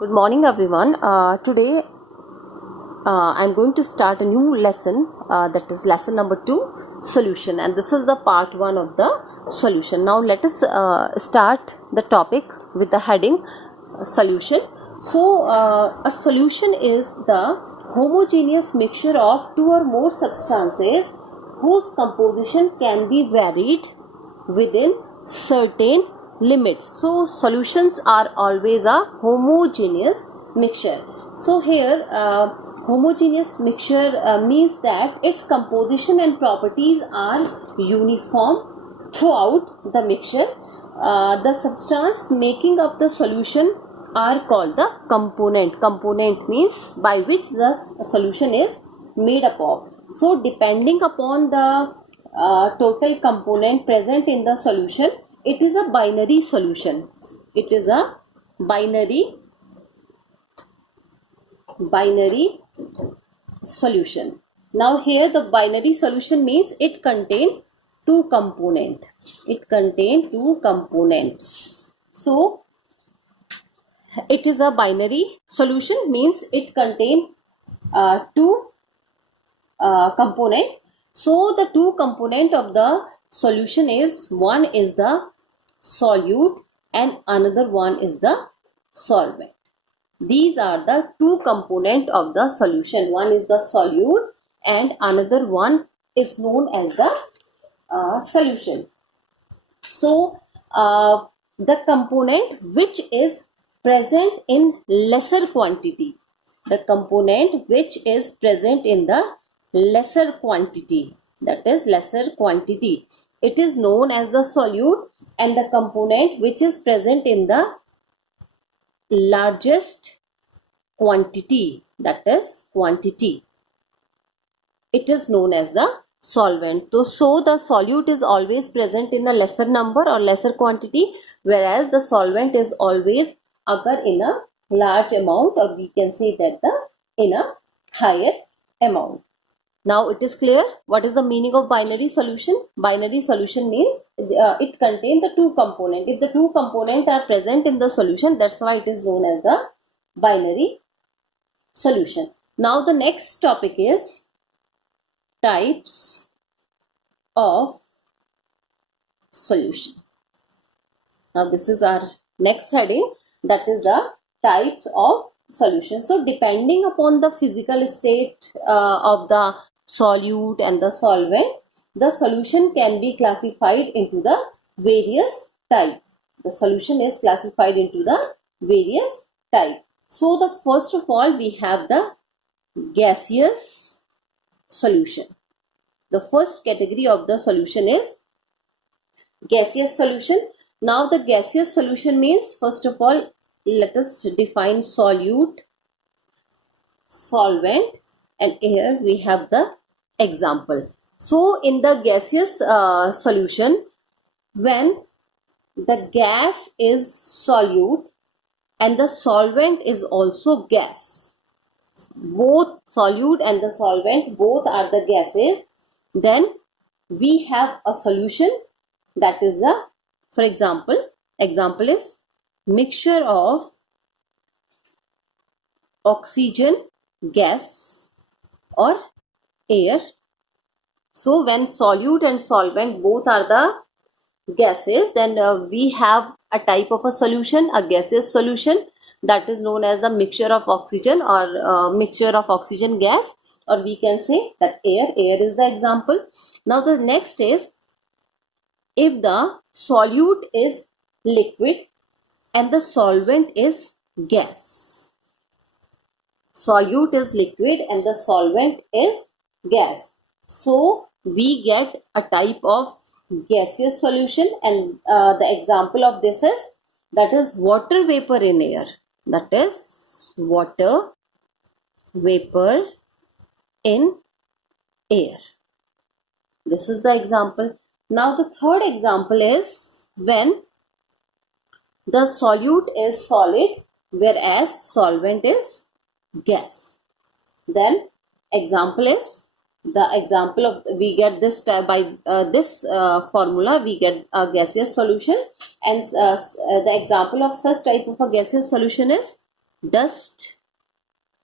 Good morning, everyone. Today I'm going to start a new lesson, that is lesson number 2, solution, and this is the part 1 of the solution. Now let us start the topic with the heading solution. So a solution is the homogeneous mixture of two or more substances whose composition can be varied within certain limits. So solutions are always a homogeneous mixture. So here homogeneous mixture means that its composition and properties are uniform throughout the mixture. The substance making up the solution are called the component. Component means by which the solution is made up of. So depending upon the total component present in the solution, it is a binary solution. It is a binary solution. Now here the binary solution means it contains two components. It contains two components. So it is a binary solution means it contains two component. So the two component of the solution is, one is the solute and another one is the solvent. These are the two component of the solution. One is the solute and another one is known as the solution. So the component which is present in lesser quantity, the component which is present in the lesser quantity, that is lesser quantity, it is known as the solute, and the component which is present in the largest quantity, that is quantity, it is known as the solvent. So the solute is always present in a lesser number or lesser quantity, whereas the solvent is always occur in a large amount, or we can say that in a higher amount. Now it is clear what is the meaning of binary solution. Binary solution means it contains the two components. If the two components are present in the solution, that's why it is known as the binary solution. Now the next topic is types of solution. Now this is our next heading, that is the types of solution. So depending upon the physical state of the solute and the solvent, the solution can be classified into the various type. The solution is classified into the various type. So the first of all we have the gaseous solution. The first category of the solution is gaseous solution. Now the gaseous solution means, first of all, let us define solute, solvent, and here we have the example. So in the gaseous solution, when the gas is solute and the solvent is also gas, both solute and the solvent both are the gases, then we have a solution that is a, for example is mixture of oxygen gas or air. So when solute and solvent both are the gases, then we have a type of a solution, a gaseous solution, that is known as the mixture of oxygen or mixture of oxygen gas, or we can say that air is the example. Now the next is, if the solute is liquid and the solvent is gas. Solute is liquid and the solvent is gas. So we get a type of gaseous solution, and the example of this is, that is water vapor in air. That is water vapor in air. This is the example. Now the third example is when the solute is solid whereas solvent is gas. Then example is, the example of, we get this by this formula we get a gaseous solution, and the example of such type of a gaseous solution is dust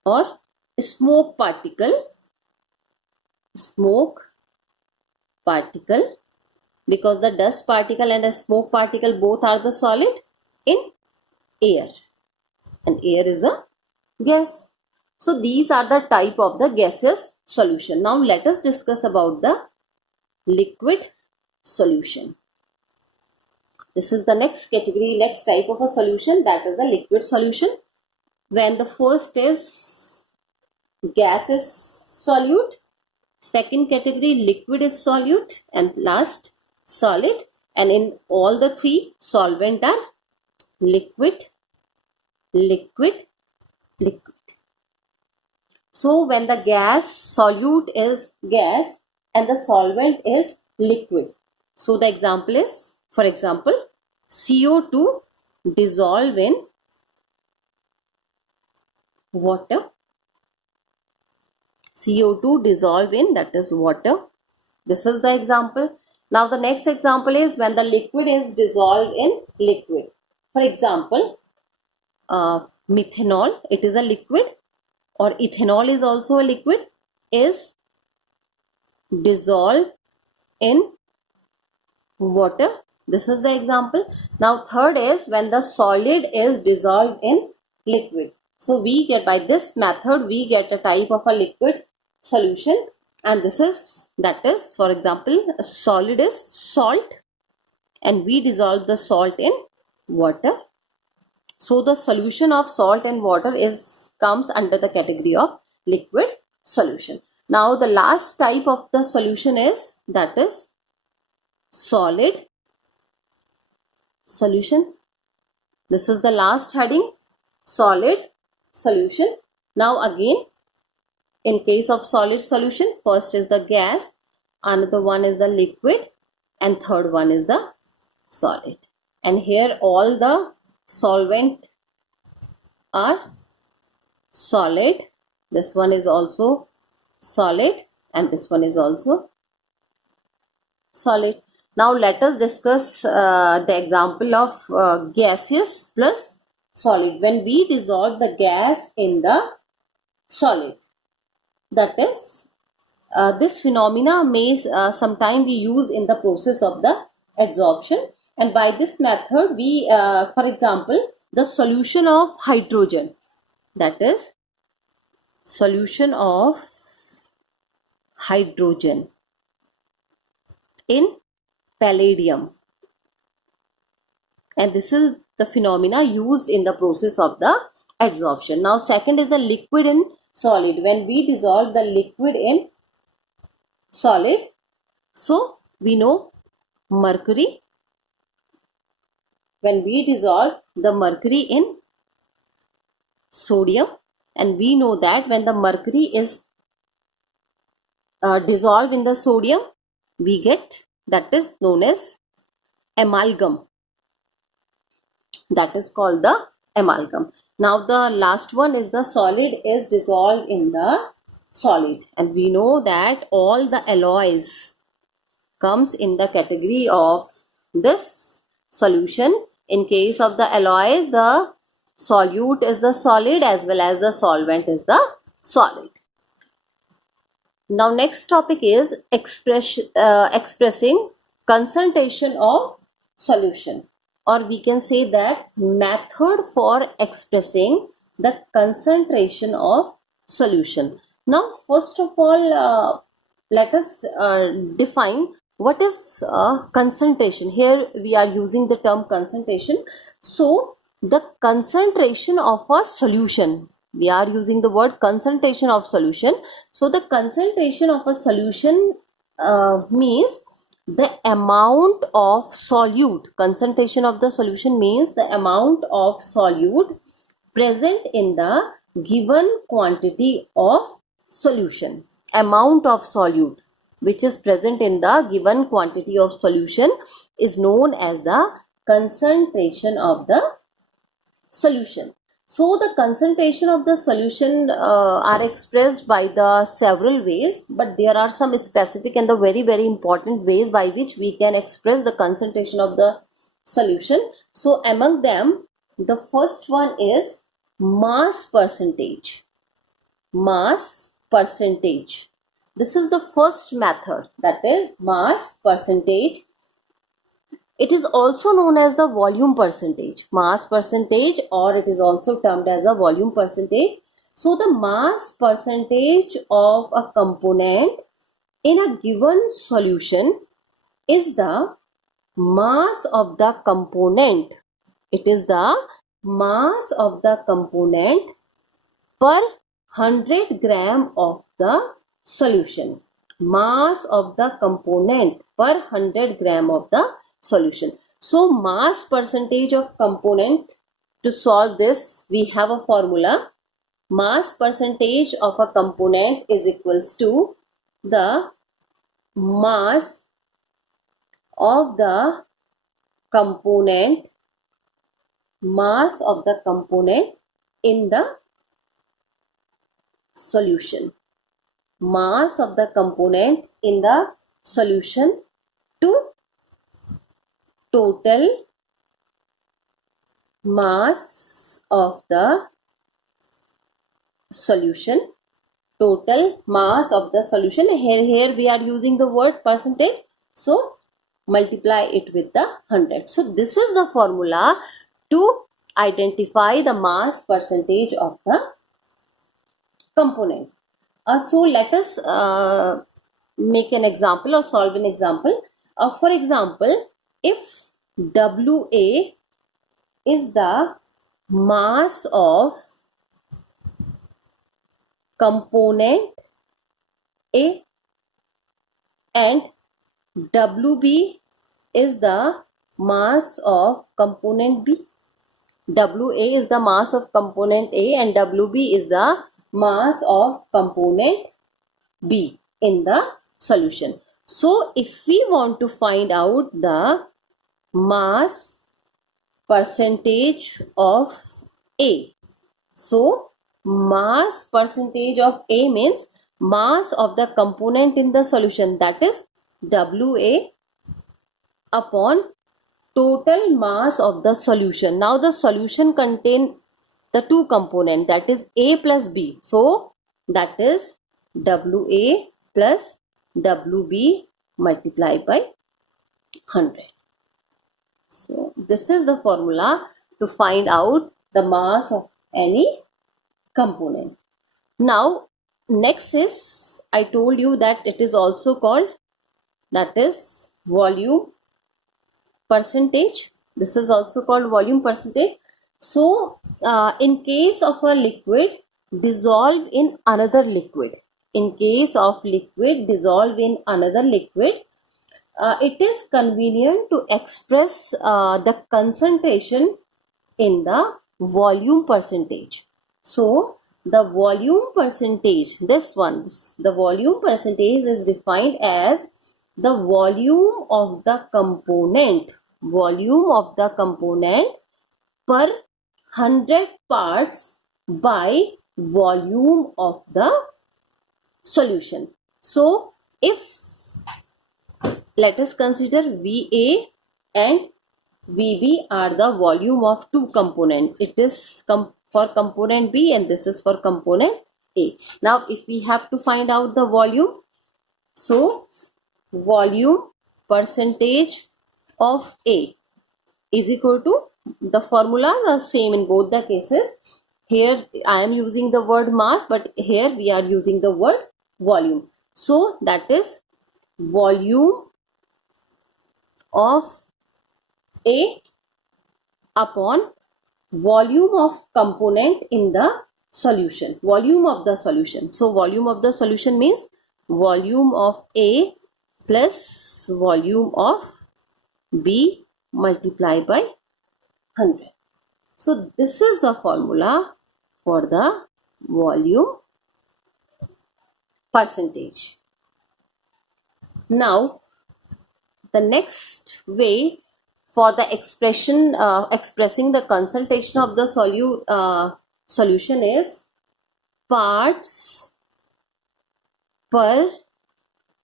or smoke particle, because the dust particle and the smoke particle both are the solid in air, and air is a gas. So these are the type of the gaseous solution. Now let us discuss about the liquid solution. This is the next category, next type of a solution, that is the liquid solution. When the first is gas is solute, second category liquid is solute, and last solid. And in all the three, solvent are liquid, liquid, liquid. So when the gas solute is gas and the solvent is liquid, so the example is, for example, CO2 dissolve in water. CO2 dissolve in, that is, water. This is the example. Now the next example is when the liquid is dissolved in liquid. For example, methanol, it is a liquid, or ethanol is also a liquid, is dissolved in water. This is the example. Now third is when the solid is dissolved in liquid. So we get, by this method we get a type of a liquid solution, and this is, that is, for example, a solid is salt and we dissolve the salt in water. So the solution of salt and water comes under the category of liquid solution. Now the last type of the solution is, that is, solid solution. This is the last heading, solid solution. Now again, in case of solid solution, first is the gas, another one is the liquid, and third one is the solid. And here all the solvent are solid. This one is also solid and this one is also solid. Now let us discuss the example of gaseous plus solid. When we dissolve the gas in the solid, that is, this phenomena may sometime be used in the process of the adsorption, and by this method we, for example, the solution of hydrogen, that is, solution of hydrogen in palladium, and this is the phenomena used in the process of the adsorption. Now second is the liquid in solid. When we dissolve the liquid in solid, so we know mercury. When we dissolve the mercury in sodium, and we know that when the mercury is dissolved in the sodium, we get, that is known as amalgam, that is called the amalgam. Now the last one is the solid is dissolved in the solid, and we know that all the alloys comes in the category of this solution. In case of the alloys, the solute is the solid as well as the solvent is the solid. Now next topic is expressing concentration of solution, or we can say that method for expressing the concentration of solution. Now first of all, let us define what is concentration. Here we are using the term concentration. So the concentration of a solution, we are using the word concentration of solution. So the concentration of a solution means the amount of solute. Concentration of the solution means the amount of solute present in the given quantity of solution. Amount of solute which is present in the given quantity of solution is known as the concentration of the solution. So the concentration of the solution are expressed by the several ways, but there are some specific and the very important ways by which we can express the concentration of the solution. So among them, the first one is mass percentage. Mass percentage. This is the first method, that is mass percentage. It is also known as the volume percentage, mass percentage, or it is also termed as a volume percentage. So the mass percentage of a component in a given solution is the mass of the component. It is the mass of the component per 100 gram of the solution. Mass of the component per 100 gram of the solution. So mass percentage of component, to solve this we have a formula. Mass percentage of a component is equals to the mass of the component, mass of the component in the solution, mass of the component in the solution to total mass of the solution, total mass of the solution. Here we are using the word percentage, so multiply it with the 100. So this is the formula to identify the mass percentage of the component. So let us make an example or solve an example. For example, if WA is the mass of component A and WB is the mass of component B. WA is the mass of component A and WB is the mass of component B in the solution. So if we want to find out the mass percentage of A, so mass percentage of A means mass of the component in the solution, that is WA upon total mass of the solution. Now the solution contain the two components, that is A plus B. So that is WA plus WB multiplied by 100. So this is the formula to find out the mass of any component. Now next is, I told you that it is also called, that is volume percentage. This is also called volume percentage. So in case of a liquid dissolve in another liquid, in case of liquid dissolve in another liquid, it is convenient to express the concentration in the volume percentage. So the volume percentage, this one, the volume percentage is defined as the volume of the component, volume of the component per 100 parts by volume of the solution. So if, let us consider VA and VB are the volume of two components. It is for component B and this is for component A. Now if we have to find out the volume, so volume percentage of A is equal to, the formula the same in both the cases. Here I am using the word mass, but here we are using the word volume. So that is volume of A upon volume of component in the solution, volume of the solution. So volume of the solution means volume of A plus volume of B multiplied by 100. So this is the formula for the volume percentage. Now the next way for the expression expressing the concentration of the solution is parts per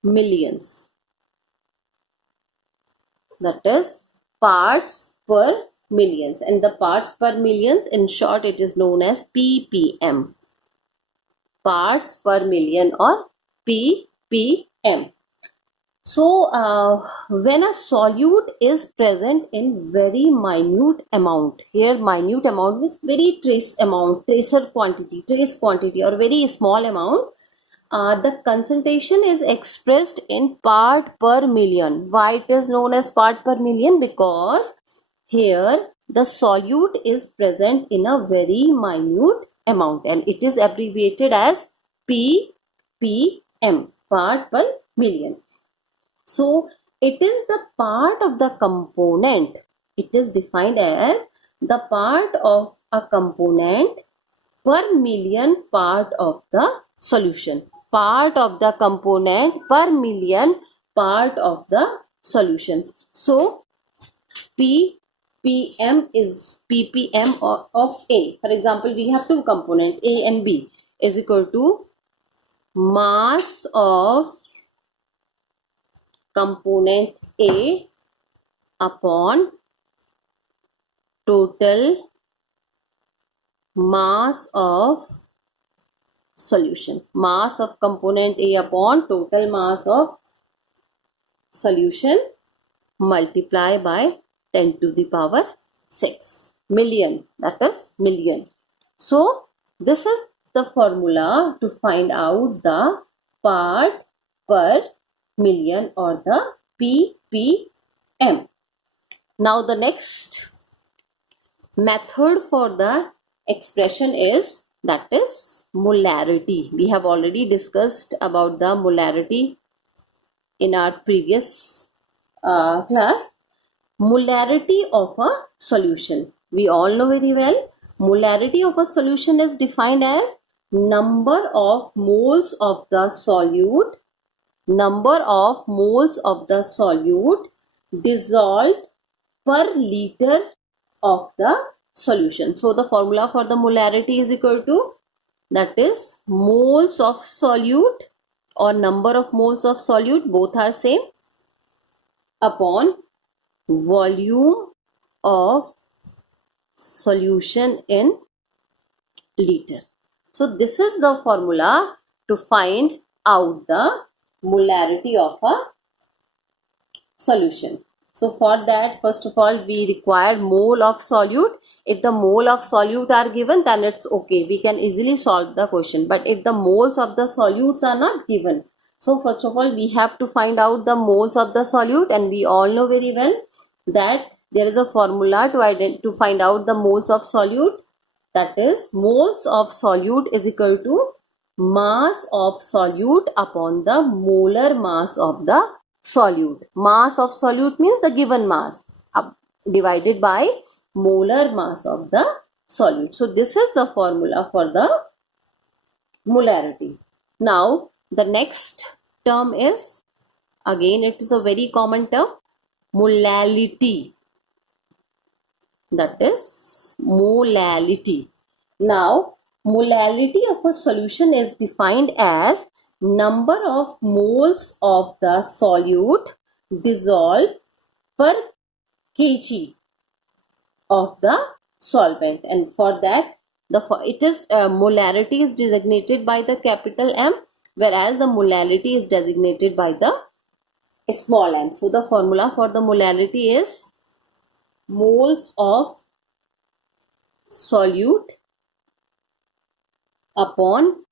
millions, that is parts per millions, and the parts per millions, in short, it is known as ppm. Parts per million or ppm. So when a solute is present in very minute amount, here minute amount means very trace quantity or very small amount, the concentration is expressed in part per million. Why it is known as part per million? Because here the solute is present in a very minute amount and it is abbreviated as ppm, part per million. So it is the part of the component. It is defined as the part of a component per million part of the solution. Part of the component per million part of the solution. So ppm is ppm of A. For example, we have two components A and B is equal to mass of component A upon total mass of solution. Mass of component A upon total mass of solution multiply by 10 to the power 6 million, that is million. So this is the formula to find out the part per million or the ppm. Now the next method for the expression is, that is molarity. We have already discussed about the molarity in our previous class. Molarity of a solution. We all know very well, molarity of a solution is defined as number of moles of the solute dissolved per liter of the solution. So the formula for the molarity is equal to, that is moles of solute or number of moles of solute, both are same, upon volume of solution in liter. So this is the formula to find out the molarity of a solution. So for that, first of all, we require mole of solute. If the mole of solute are given, then it's okay. We can easily solve the question. But if the moles of the solutes are not given, so first of all, we have to find out the moles of the solute, and we all know very well that there is a formula to find out the moles of solute. That is moles of solute is equal to mass of solute upon the molar mass of the solute. Mass of solute means the given mass divided by molar mass of the solute. So this is the formula for the molarity. Now the next term is, again it is a very common term, molality. That is molality. Now molality of a solution is defined as number of moles of the solute dissolved per kg of the solvent, and for that molarity is designated by the capital M, whereas the molality is designated by the small m. So the formula for the molality is moles of solute upon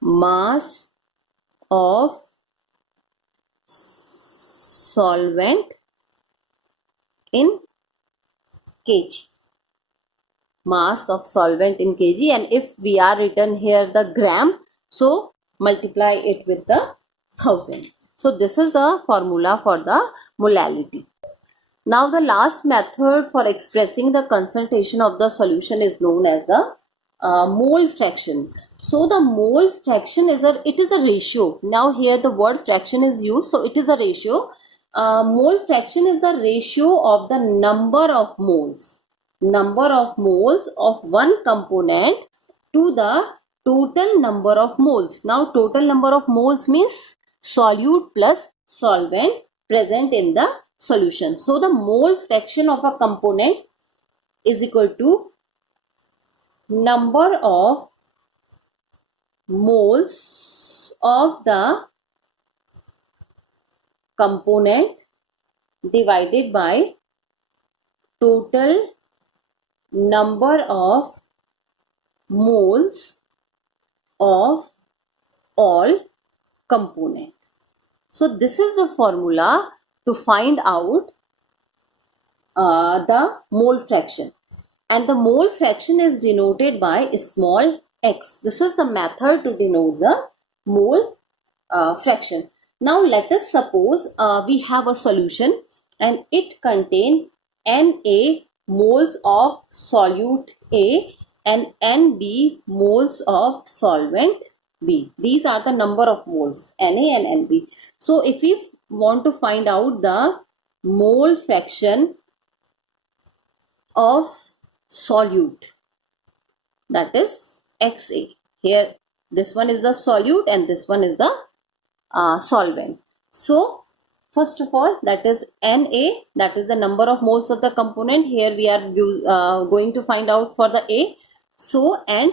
mass of solvent in kg. Mass of solvent in kg, and if we are written here the gram, so multiply it with the 1000. So this is the formula for the molality. Now the last method for expressing the concentration of the solution is known as the mole fraction. So the mole fraction is a ratio. Now here the word fraction is used, so it is a ratio. Mole fraction is the ratio of the number of moles of one component to the total number of moles. Now total number of moles means solute plus solvent present in the solution. So the mole fraction of a component is equal to number of moles of the component divided by total number of moles of all component. So this is the formula to find out the mole fraction, and the mole fraction is denoted by small x. This is the method to denote the mole fraction. Now let us suppose we have a solution and it contains Na moles of solute A and Nb moles of solvent B. These are the number of moles Na and Nb. So if we want to find out the mole fraction of solute, that is Xa. Here this one is the solute and this one is the solvent. So first of all, that is Na, that is the number of moles of the component. Here we are going to find out for the A. So, and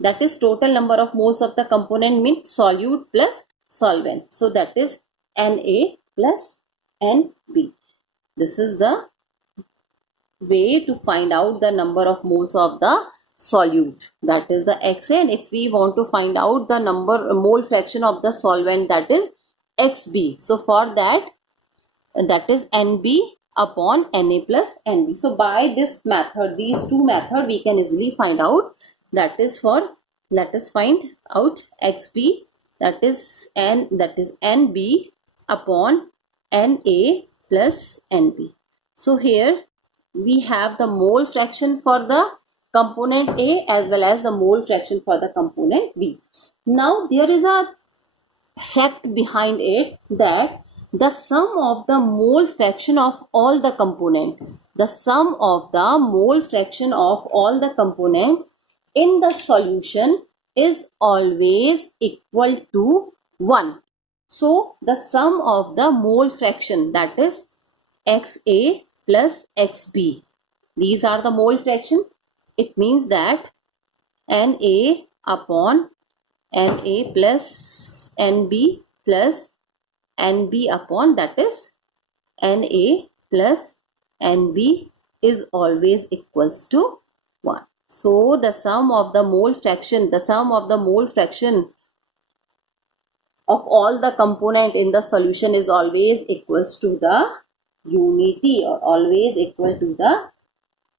that is total number of moles of the component means solute plus solvent. So that is Na plus Nb. This is the way to find out the number of moles of the solute, that is the Xa, and if we want to find out the mole fraction of the solvent, that is Xb. So for that is Nb upon Na plus Nb. So by this method, these two methods, we can easily find out. That is for, let us find out Xb, that is Nb upon Na plus Nb. So here we have the mole fraction for the component A as well as the mole fraction for the component B. Now there is a fact behind it, that the sum of the mole fraction of all the component, the sum of the mole fraction of all the component in the solution is always equal to 1. So the sum of the mole fraction, that is Xa plus Xb, these are the mole fraction. It means that Na upon Na plus Nb plus Nb upon, that is Na plus Nb is always equals to 1. So the sum of the mole fraction, of all the component in the solution is always equals to the unity, or always equal to the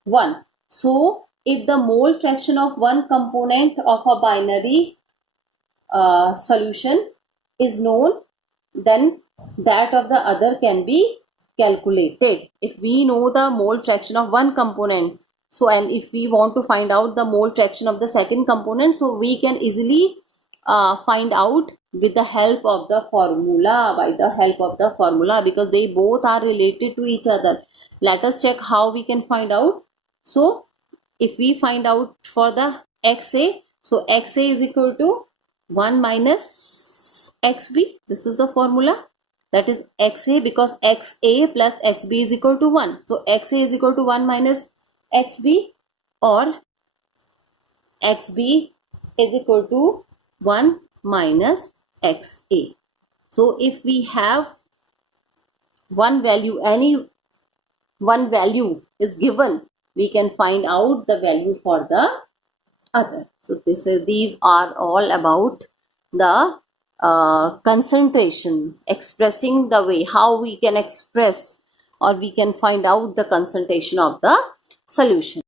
1. So if the mole fraction of one component of a binary solution is known, then that of the other can be calculated. If we know the mole fraction of one component, so and if we want to find out the mole fraction of the second component, so we can easily find out with the help of the formula, because they both are related to each other. Let us check how we can find out. So if we find out for the Xa, so Xa is equal to 1 minus Xb. This is the formula, that is Xa, because Xa plus Xb is equal to 1. So Xa is equal to 1 minus Xb, or Xb is equal to 1 minus Xa. So if we have one value, any one value is given, we can find out the value for the other. So these are all about the concentration, expressing the way how we can express or we can find out the concentration of the solution.